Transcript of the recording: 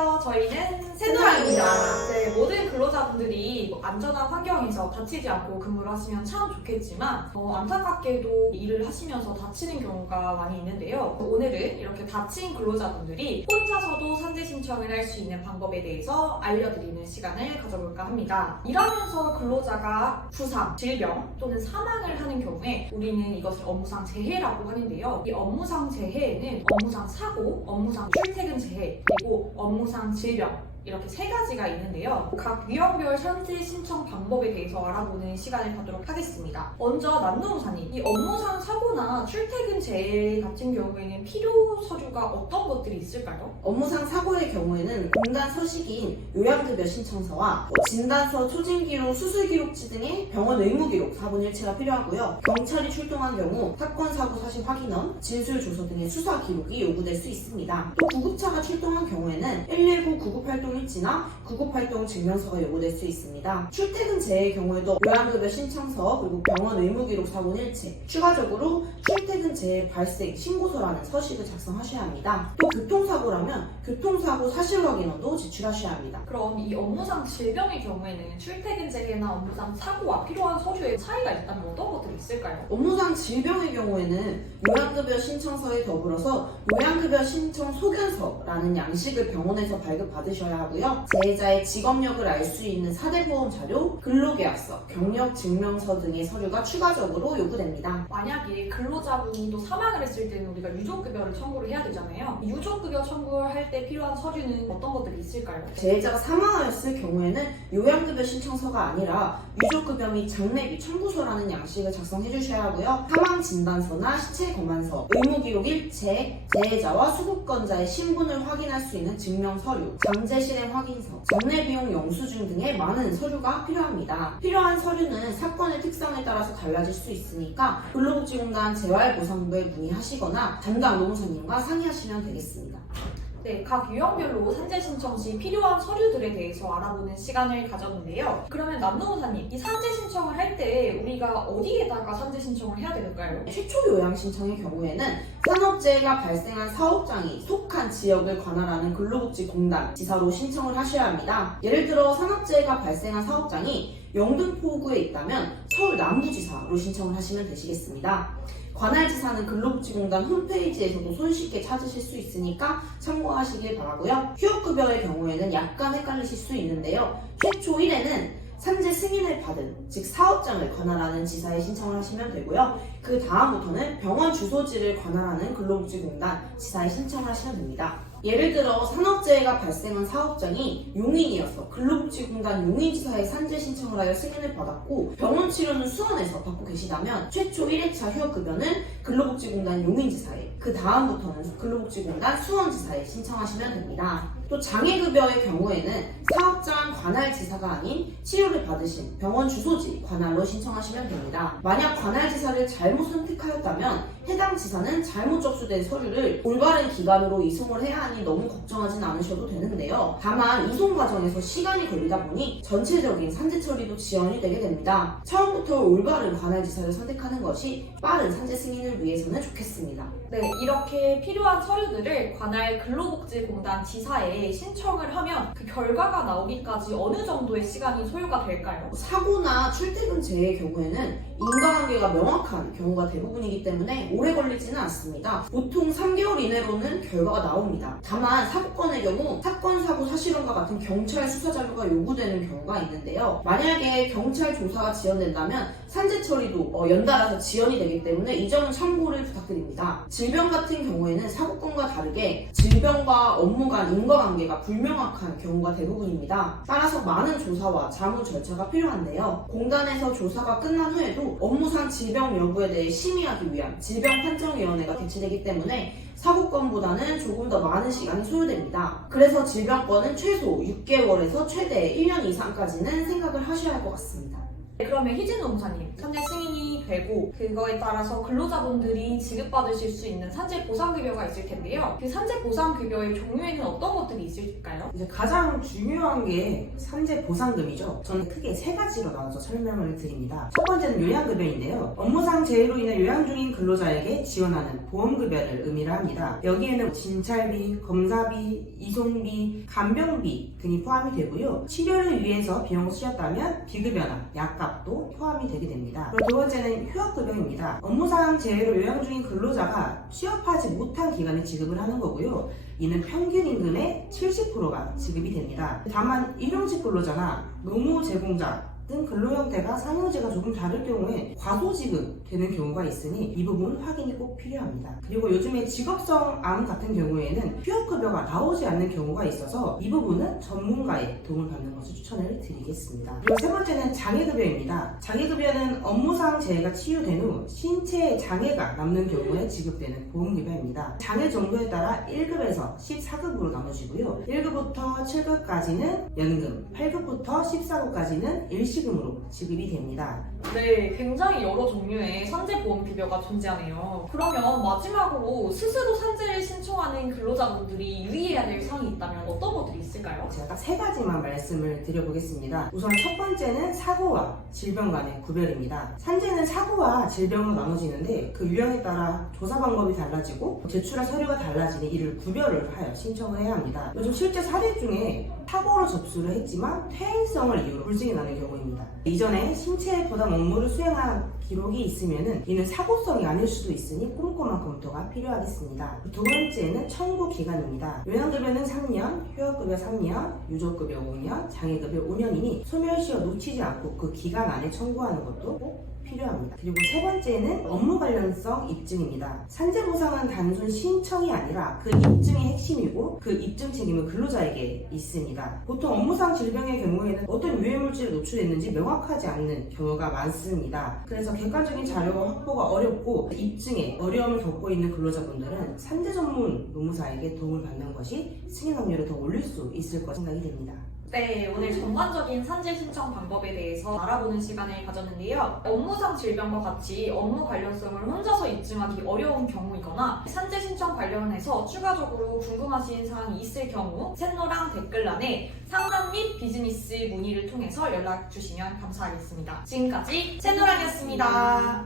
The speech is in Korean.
안녕하세요. 저희는 새누랑입니다. 네, 모든 근로자분들이 뭐 안전한 환경에서 다치지 않고 근무를 하시면 참 좋겠지만 어, 안타깝게도 일을 하시면서 다치는 경우가 많이 있는데요. 오늘은 이렇게 다친 근로자분들이 혼자서도 산재 신청을 할 수 있는 방법에 대해서 알려드리는 시간을 가져볼까 합니다. 일하면서 근로자가 부상, 질병 또는 사망을 하는 경우에 우리는 이것을 업무상 재해라고 하는데요. 이 업무상 재해에는 업무상 사고, 업무상 출퇴근 재해, 그리고 업무 상 질병 이렇게 세 가지가 있는데요. 각 유형별 산재 신청 방법에 대해서 알아보는 시간을 갖도록 하겠습니다. 먼저 남노무사님, 이 업무상 사고나 출퇴근 재해 같은 경우에는 필요 서류가 어떤 것들이 있을까요? 업무상 사고의 경우에는 공단 서식인 요양급여 신청서와 뭐 진단서, 초진기록, 수술기록지 등의 병원 의무기록 4분 1체가 필요하고요. 경찰이 출동한 경우 사건 사고 사실 확인원, 진술 조서 등의 수사 기록이 요구될 수 있습니다. 또 구급차가 출동한 경우에는 119 구급활동 일지나 구급활동 증명서가 요구될 수 있습니다. 출퇴근 재해의 경우에도 요양급여 신청서 그리고 병원 의무기록 4분 1체 추가적으로 출퇴근 재해 발생 신고서라는 서식을 작성하셔야 합니다. 또 교통사고라면 교통사고 사실 확인원도 제출하셔야 합니다. 그럼 이 업무상 질병의 경우에는 출퇴근 재해나 업무상 사고와 필요한 서류에 차이가 있다면 어떤 것들이 있을까요? 업무상 질병의 경우에는 요양급여 신청서에 더불어서 요양급여 신청 소견서라는 양식을 병원에서 발급받으셔야 하고요. 재해자의 직업력을 알 수 있는 사대보험 자료, 근로계약서, 경력 증명서 등의 서류가 추가적으로 요구됩니다. 만약에 근로자분이 또 사망을 했을 때는 우리가 유족급여를 청구를 해야 되잖아요. 유족급여 청구를 할 때 필요한 서류는 어떤 것들이 있을까요? 재해자가 사망하였을 경우에는 요양급여 신청서가 아니라 유족급여 및 장례비 청구서라는 양식을 작성해 주셔야 하고요. 사망 진단서나 시체 검안서, 의무기록 일체, 재해자와 수급권자의 신분을 확인할 수 있는 증명 서류, 잠재 실행 확인서, 장례비용 영수증 등의 많은 서류가 필요합니다. 필요한 서류는 사건의 특성에 따라서 달라질 수 있으니까 근로복지공단 재활보상부에 문의하시거나 담당 노무사님과 상의하시면 되겠습니다. 네, 각 유형별로 산재 신청 시 필요한 서류들에 대해서 알아보는 시간을 가졌는데요. 그러면 남노무사님, 이 산재 신청을 할 때 우리가 어디에다가 산재 신청을 해야 될까요? 최초 요양 신청의 경우에는 산업재해가 발생한 사업장이 속한 지역을 관할하는 근로복지공단 지사로 신청을 하셔야 합니다. 예를 들어 산업재해가 발생한 사업장이 영등포구에 있다면 서울 남부지사로 신청을 하시면 되시겠습니다. 관할지사는 근로복지공단 홈페이지에서도 손쉽게 찾으실 수 있으니까 참고하시길 바라고요. 휴업급여의 경우에는 약간 헷갈리실 수 있는데요. 최초 1회는 산재 승인을 받은 즉 사업장을 관할하는 지사에 신청을 하시면 되고요. 그 다음부터는 병원 주소지를 관할하는 근로복지공단 지사에 신청을 하시면 됩니다. 예를 들어 산업재해가 발생한 사업장이 용인이어서 근로복지공단 용인지사에 산재 신청을 하여 승인을 받았고 병원 치료는 수원에서 받고 계시다면 최초 1회차 휴업급여는 근로복지공단 용인지사에 그 다음부터는 근로복지공단 수원지사에 신청하시면 됩니다. 또 장애급여의 경우에는 사업장 관할 지사가 아닌 치료를 받으신 병원 주소지 관할로 신청하시면 됩니다. 만약 관할 지사를 잘못 선택하였다면 해당 지사는 잘못 접수된 서류를 올바른 기관으로 이송을 해야 하니 너무 걱정하진 않으셔도 되는데요. 다만 이송 과정에서 시간이 걸리다 보니 전체적인 산재 처리도 지연이 되게 됩니다. 처음부터 올바른 관할 지사를 선택하는 것이 빠른 산재 승인을 위해서는 좋겠습니다. 네, 이렇게 필요한 서류들을 관할 근로복지공단 지사에 신청을 하면 그 결과가 나오기까지 어느 정도의 시간이 소요가 될까요? 사고나 출퇴근 재해의 경우에는 인과관계가 명확한 경우가 대부분이기 때문에 오래 걸리지는 않습니다. 보통 3개월 이내로는 결과가 나옵니다. 다만 사고건의 경우 사건 사고 사실혼과 같은 경찰 수사 자료가 요구되는 경우가 있는데요. 만약에 경찰 조사가 지연된다면 산재 처리도 어, 연달아서 지연이 되기 때문에 이 점은 참고를 부탁드립니다. 질병 같은 경우에는 사고건과 다르게 질병과 업무 간 인과관계가 불명확한 경우가 대부분입니다. 따라서 많은 조사와 자무 절차가 필요한데요. 공단에서 조사가 끝난 후에도 업무상 질병 여부에 대해 심의하기 위한 질병판정위원회가 개최되기 때문에 사고건보다는 조금 더 많은 시간이 소요됩니다. 그래서 질병권은 최소 6개월에서 최대 1년 이상까지는 생각을 하셔야 할 것 같습니다. 네, 그러면 희진 노무사님, 산재 승인이 되고 그거에 따라서 근로자분들이 지급받으실 수 있는 산재 보상 급여가 있을 텐데요. 그 산재 보상 급여의 종류에는 어떤 것들이 있을까요? 이제 가장 중요한 게 산재 보상금이죠. 저는 크게 세 가지로 나눠서 설명을 드립니다. 첫 번째는 요양급여인데요. 업무상 재해로 인해 요양 중인 근로자에게 지원하는 보험급여를 의미를 합니다. 여기에는 진찰비, 검사비, 이송비, 간병비 등이 포함이 되고요. 치료를 위해서 비용을 쓰셨다면 비급여나 약값도 포함이 되게 됩니다. 그리고 두 번째는 휴업급여입니다. 업무상 재해로 요양 중인 근로자가 취업하지 못한 기간에 지급을 하는 거고요. 이는 평균 임금의 70%가 지급이 됩니다. 다만 일용직 근로자나 노무 제공자 등 근로 형태가 상여제가 조금 다를 경우에 과소 지급 되는 경우가 있으니 이 부분 확인이 꼭 필요합니다. 그리고 요즘에 직업성 암 같은 경우에는 휴업급여가 나오지 않는 경우가 있어서 이 부분은 전문가의 도움을 받는 것을 추천을 드리겠습니다. 그리고 세 번째는 장애급여입니다. 장애급여는 업무상 재해가 치유된 후 신체에 장애가 남는 경우에 지급되는 보험급여입니다. 장애 정도에 따라 1급에서 14급으로 나눠지고요. 1급부터 7급까지는 연금, 8급부터 14급까지는 일시 금으로 지급이 됩니다. 네, 굉장히 여러 종류의 산재 보험 급여가 존재하네요. 그러면 마지막으로 스스로 산재를 신청하는 근로자분들이 유의해야 될 사항이 있다면 어떤 것들이 있을까요? 제가 딱 세 가지만 말씀을 드려보겠습니다. 우선 첫 번째는 사고와 질병 간의 구별입니다. 산재는 사고와 질병으로 나눠지는데 그 유형에 따라 조사 방법이 달라지고 제출할 서류가 달라지니 이를 구별을 하여 신청을 해야 합니다. 요즘 실제 사례 중에 사고로 접수를 했지만 퇴행성을 이유로 불증이 나는 경우입니다. 이전에 신체 부담 업무를 수행한 기록이 있으면 이는 사고성이 아닐 수도 있으니 꼼꼼한 검토가 필요하겠습니다. 두 번째는 청구 기간입니다. 요양급여는 3년, 휴업급여 3년, 유족급여 5년, 장애급여 5년이니 소멸시효 놓치지 않고 그 기간 안에 청구하는 것도 꼭 필요합니다. 그리고 세 번째는 업무 관련성 입증입니다. 산재 보상은 단순 신청이 아니라 그 입증이 핵심이고 그 입증 책임은 근로자에게 있습니다. 보통 업무상 질병의 경우에는 어떤 유해물질에 노출됐는지 명확하지 않는 경우가 많습니다. 그래서 객관적인 자료가 확보가 어렵고 입증에 어려움을 겪고 있는 근로자분들은 산재 전문 노무사에게 도움을 받는 것이 승인 확률을 더 올릴 수 있을 것 생각이 됩니다. 네, 오늘 전반적인 산재 신청 방법에 대해서 알아보는 시간을 가졌는데요. 업무상 질병과 같이 업무 관련성을 혼자서 입증하기 어려운 경우이거나 산재 신청 관련해서 추가적으로 궁금하신 사항이 있을 경우 셋노랑 댓글란에 상담 및 비즈니스 문의를 통해서 연락 주시면 감사하겠습니다. 지금까지 셋노랑이었습니다.